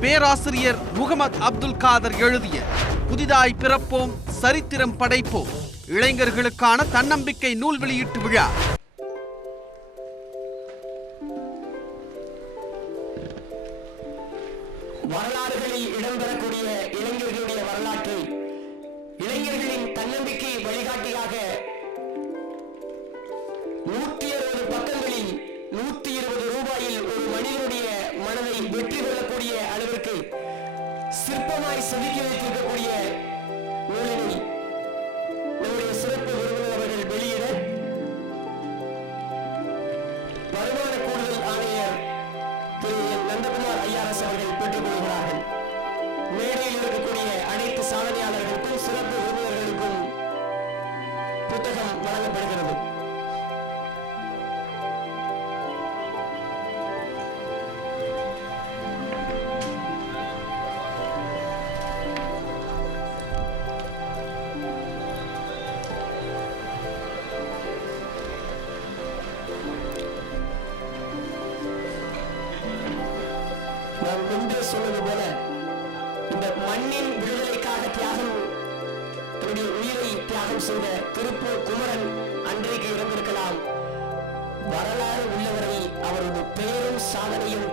பேராசிரியர் முகமது அப்துல் காதர் எழுதிய புதிதாய் பிறப்போம் சரித்திரம் படைப்போம் இளைஞர்களுக்கான தன்னம்பிக்கை நூல் வெளியீட்டு விழா. வரலாறுகளில் இடம்பெறக்கூடிய இளைஞர்களுடைய வரலாற்றை இளைஞர்களின் தன்னம்பிக்கை வழிகாட்டியாக நூற்றி அறுபது பக்கங்களில் நூற்றி இருபது ரூபாயில் ஒரு மனிதனுடைய மனதை வெற்றி கொள்ளக்கூடிய சிற்பமாய் செதுக்கி வைத்திருக்கக்கூடிய நூலினை நம்முடைய சிறப்பு விருந்தினர் அவர்கள் வெளியிட வருமான கூடுதல் ஆணையர் திரு நந்தகுமார் ஐயாரஸ் அவர்கள் பெற்றுக் கொள்கிறார்கள். மேடையில் இருக்கக்கூடிய அனைத்து சாதனையாளர்களுக்கும் சிறப்பு விருந்தினர்களுக்கும் புத்தகம் வழங்கப்படுகிறது. நான் முன்பே சொன்னது போல இந்த மண்ணின் விடுதலைக்காக தியாகம் தன்னுடைய உயிரை தியாகம் செய்த திருப்பூர் குமரன் அன்றைக்கு இறந்திருக்கலாம். வரலாறு உள்ளவரை அவரது பெயரும் சாதனையும்